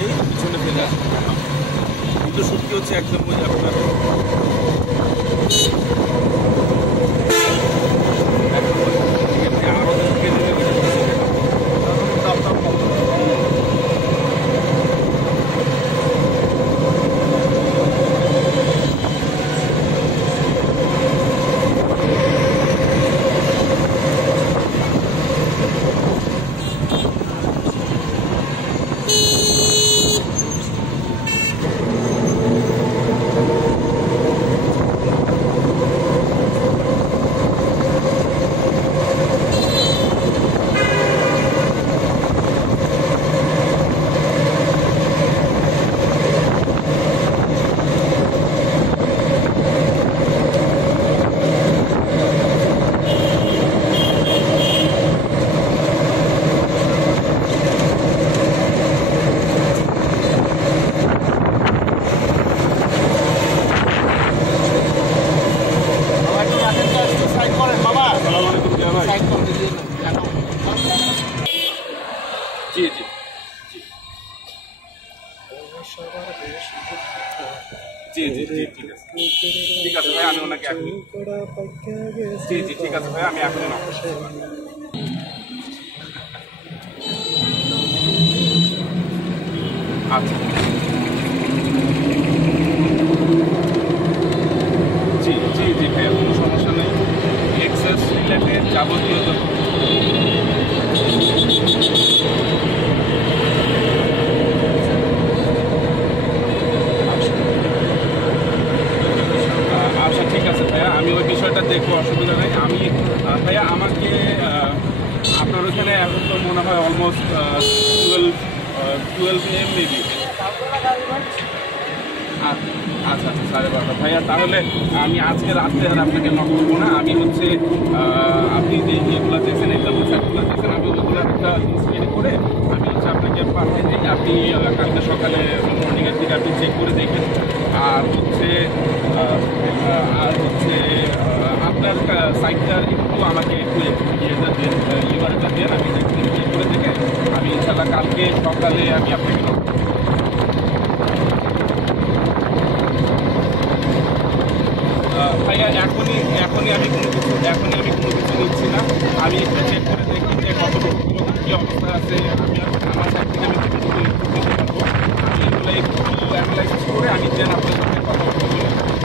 এই পিছনে ফেলে আসবে কিন্তু শুটকি হচ্ছে একদম ওই আপনার আরো জি জি জি জি জি ঠিক আছে ঠিক আছে ভাই আমি ওনাকে এখনই জি জি ঠিক আছে ভাই আমি এখনই নাম আচ্ছা জি জি জি ভাইয়া কোনো সমস্যা নেই এক্সেস রিলেটেড যাবতীয় আচ্ছা ঠিক আছে ভাইয়া আমি ওই বিষয়টা দেখবো অসুবিধা নেই আমি ভাইয়া আমাকে আপনার ওখানে এখন তো মনে হয় অলমোস্ট 12 AM মেবি আচ্ছা আচ্ছা 12:30 ভাইয়া তাহলে আমি আজকে রাত্রে আর আপনাকে নক করবো না আমি হচ্ছে আপনি যে ইয়েগুলো দিয়েছেন এক্সাম্পল সাইটগুলো দিয়েছেন আমি ওইগুলো একটা স্ক্রিন করে আমি হচ্ছে আপনাকে পাঠিয়ে দিই আপনি কালকে সকালে মর্নিংয়ের দিকে আপনি চেক করে দেখেন আর হচ্ছে আপনার সাইটটার একটু আমাকে একটু ইয়েটা দেন ইউআরএলটা দেন আমি চেক করে দেখে আমি ইনশাল্লাহ কালকে সকালে আমি আপনাকে নক করবো ভাইয়া এখনই আমি কোনো কিছু নিচ্ছি না আমি একটু চেক করে দেখি যে কতটুকু কী অবস্থা আছে আমি আমার সাইড থেকে আমি কতটুকু দিতে পারবো আমি এগুলো একটু অ্যানালাইসিস করে আমি দেন আপনার সাথে কথা বলবো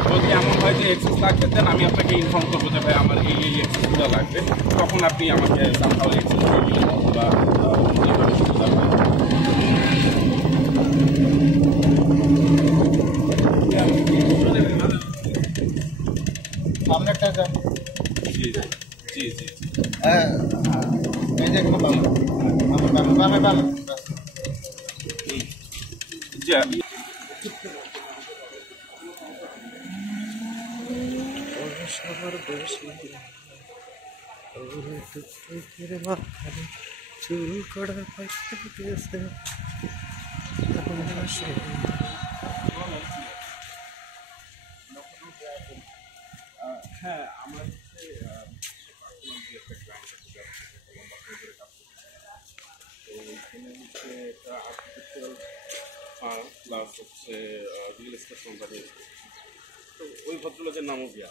যদি এমন হয় যে এক্সেস লাগবে দেন আমি আপনাকে ইনফর্ম করবো যে ভাই আমার এই এক্সেসগুলো লাগবে তখন আপনি আমাকে সামহাও এক্সেস দিয়ে দিলেন বা যেভাবে সুবিধা হয় সামনে একটা জি জি জি হ্যাঁ এই যে কোনো বামে বামে বামে জি সবার বেশি চুল করা পাইতে গেছে হ্যাঁ আমার প্লাস হচ্ছে রিয়েল এস্টেট কোম্পানি তো ওই ভদ্রলোকের নামও বিয়া